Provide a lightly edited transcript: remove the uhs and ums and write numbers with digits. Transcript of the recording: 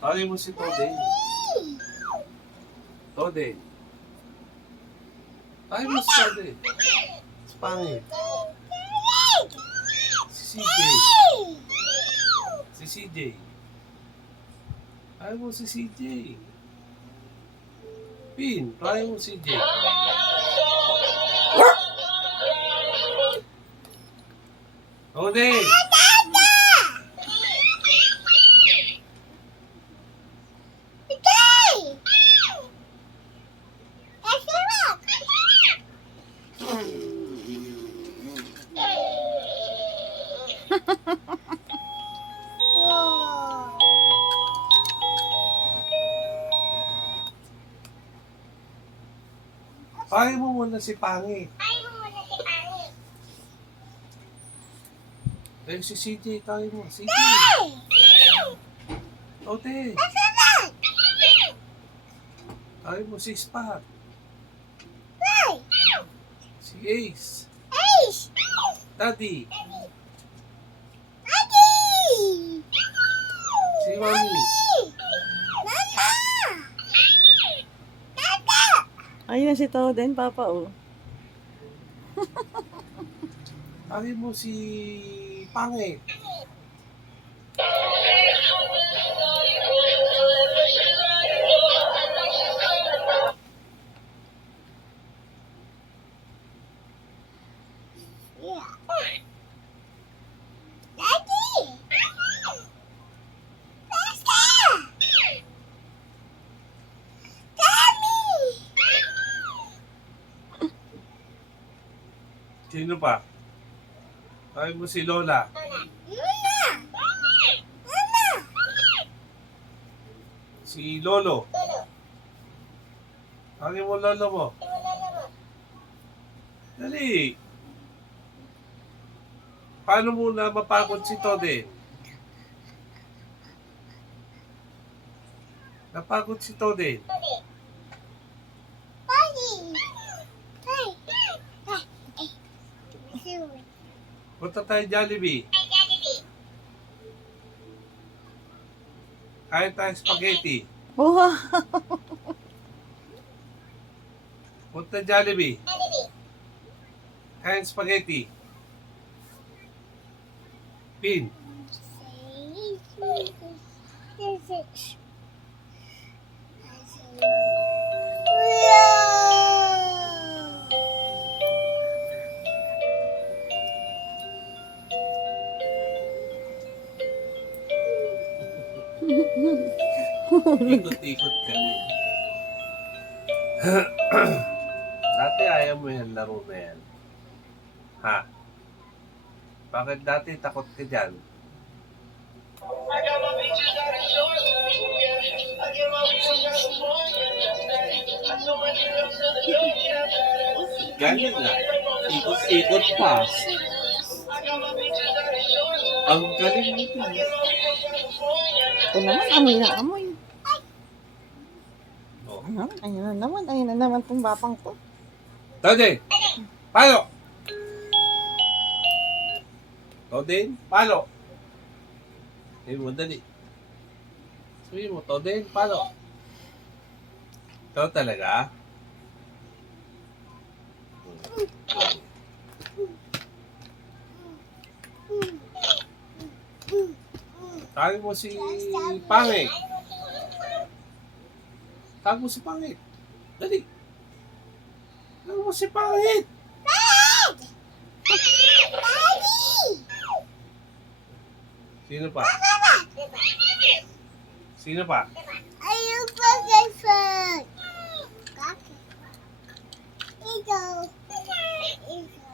Tawagin mo si Toden. Toden. Tawagin mo si Toden. Si pangit. Si CJ. Si CJ. Tawagin mo si CJ. Pin, tawagin mo si CJ. Toden. Tawagin mo muna si pangit. Eh, si CJ, tawagin mo. CJ. Toden. Tawagin mo si Spot. Si Ace. Daddy. Si Mami. Ayun na si Toden, Papa, oh. Tawagin mo si Pangit. Sino pa? Tawagin mo si Lola. Si Lolo. Tawagin mo Lolo mo. Dali. Paano muna mapagod si Toden? Napagod si Toden. Punta tayo Jollibee. Kain tayo spaghetti. Wow! Punta Jollibee. Kain spaghetti. Pin. Ikot-ikot ka rin. Dati ayaw mo yan, laro na yan. Ha? Bakit dati takot ka dyan? Galing nga. Ikot-ikot pa. Ang galing nito. Ito naman, amoy na amoy. Oh. Ayun na naman itong bapang to. Toden! Palo! Toden, palo! Sabi mo, dali. Sabi mo, Toden, palo. Ikaw talaga? Tawagin mo si Pangit. Tawagin mo si Pangit. Dali. Tawagin mo si Pangit. Sino pa? Sino pa? Ayun pa guys. Ikaw. Ikaw.